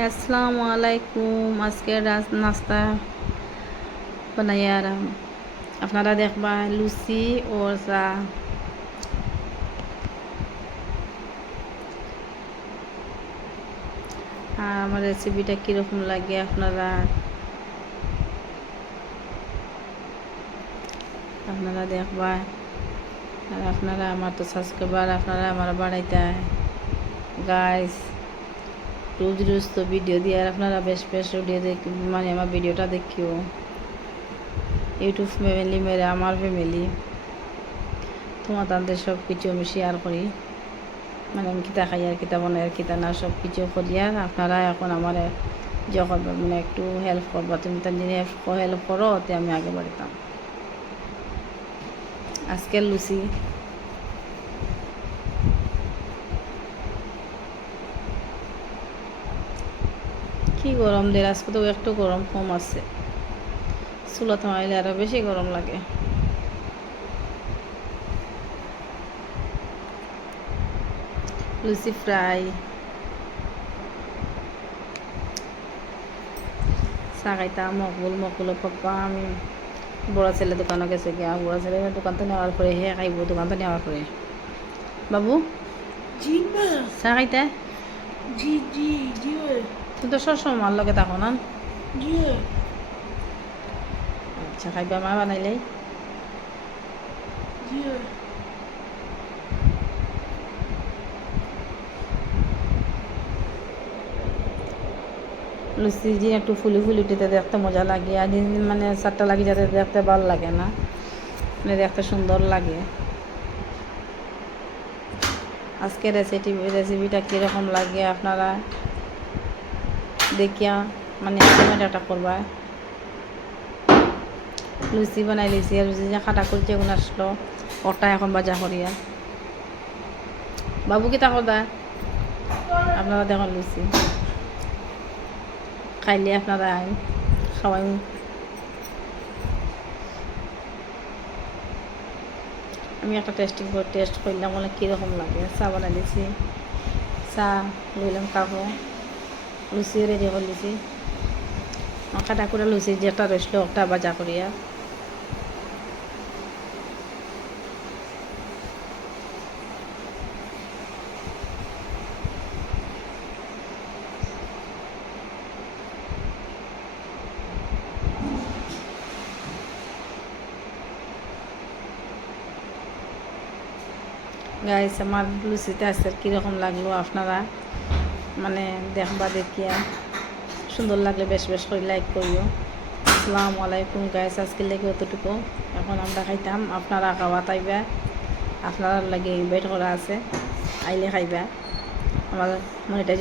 हाय अस्सलाम वालेकुम। आज के नाश्ता बनाया अपनारा देखबा लुচি और चा। আমার রেসিপিটা কীরকম লাগে আপনারা দেখবা। আর আপনারা আমার তো সাবস্ক্রাইবার, আপনারা আমার বাড়াইতে গাইস রোজ রোজ তো ভিডিও দিয়ে, আর আপনারা বেশ ভিডিও দেখ, মানে আমার ভিডিওটা দেখিও। ইউটিউব ফ্যামিলি মেরে আমার ফ্যামিলি তোমাদের সব কিছু আমি শেয়ার করি, মানে আমি কিতা খাই আর কিতা বানাই আর কিতা না সব কিছু করি। আর আপনারা এখন আমার যখন মানে একটু হেল্প করবা, তুমি তার দিনে হেল্প করো, তে আমি আগে বাড়িতাম। আজকের লুচি কি গরম দের, আজকে তো একটু গরম কম আছে, চুলাতে মারলে আরো বেশি গরম লাগে। লুচি ফ্রাই চা খাইতাম, মকবুল পাপ্পা। আমি বড় ছেলে দোকানে গেছে গিয়া, বড় ছেলে দোকান তো নেওয়ার পরে হে খাইব, দোকান তো নেওয়ার পরে। বাবু জি মা, চা খাইতে? জি জি জি তুমি তো সবসময় মার লগে থাকো না? জি। আচ্ছা, খাইবা মা বানাইলেই? জি লুচি যে একটু ফুলি উঠেতে দেখতে মজা লাগে, আর দিন দিন মানে চারটা লাগে যাতে দেখতে ভালো লাগে না, মানে দেখতে সুন্দর লাগে। আজকে রেসিপিটা কীরকম লাগে আপনারা দেখিয়া মানে কমেন্ট একটা করবা। লুচি বানাই লিছি, আর লুচি যে খাটা করছে এগুলো আসলো ওটা এখন বাজা করিয়া। বাবু কি তা কথা আপনারা দেখুন লুচি খাইলে আপনারা আইন খাওয়াই। আমি একটা টেস্ট করলাম, বলে কীরকম লাগে। চা বানাই দিছি, চা লইলাম কাপড়, লুচি রেডি করে দিছি। কাটা করে লুচি যেটা রইসলো ওটা বাজা করিয়া। গাইস আমার লুচিতে আজকে কীরকম লাগলো আপনারা মানে দেখবা, দেখিয়া সুন্দর লাগলে বেশ করে লাইক করিও। আসসালামু আলাইকুম গাইস, আজকে লেগে অতটুকু। এখন আমরা খাইতাম, আপনারা খাওয়া তাইবা, আপনারা লাগে ইনভাইট করা আছে, আইলে খাইবা। আমার মনিটাইজ